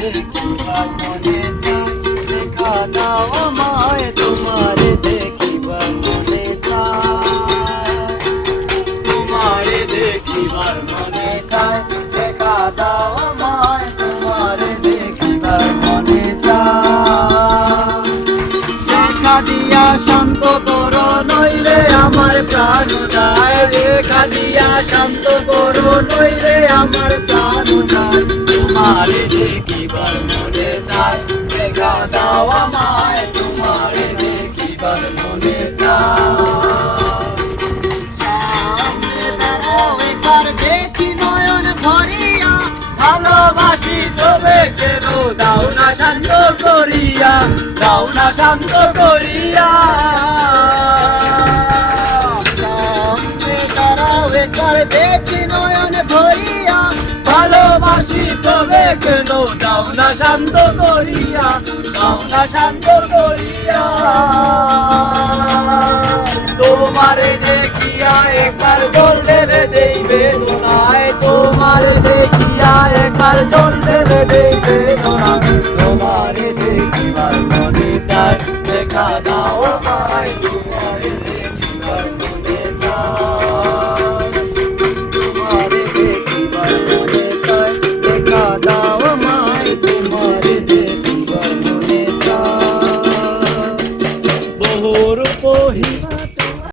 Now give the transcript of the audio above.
দেখিবার মনে চায়, দেখা দাও আমায় তোমারে দেখিবার মনে চায়, তোমারে দেখিবার মনে চায়, দেখা দাও আমায় তোমারে দেখিবার মনে চায়। দেখা দিয়া শান্ত করো নইলে আমার প্রাণ যায়, দেখা দিয়া শান্ত করো নইলে আমার প্রাণ যায়, তোমারে দেখিবার মনে চায়, দেখা দাও আমায় তোমারে দেখিবার মনে চায়। সামনে দাঁড়াও একবার দেখি নয়ন ভরিয়া, ভালোবাসি তবে কেন দাও না শান্ত করিয়া, দাও না শান্ত করিয়া। সামনে দাঁড়াও একবার দেখি নয়ন ভরিয়া, ভালোবাসি তবে কেন দাও না শান্ত করিয়া, দাও না শান্ত করিয়া। তোমারে দেখিয়া একবার জল ঢেলে দেই বেদনায়, তোমারে দেখিয়া একবার জল ঢেলে দেই বেদনায়, তোমারে দেখিবার মনে চায়,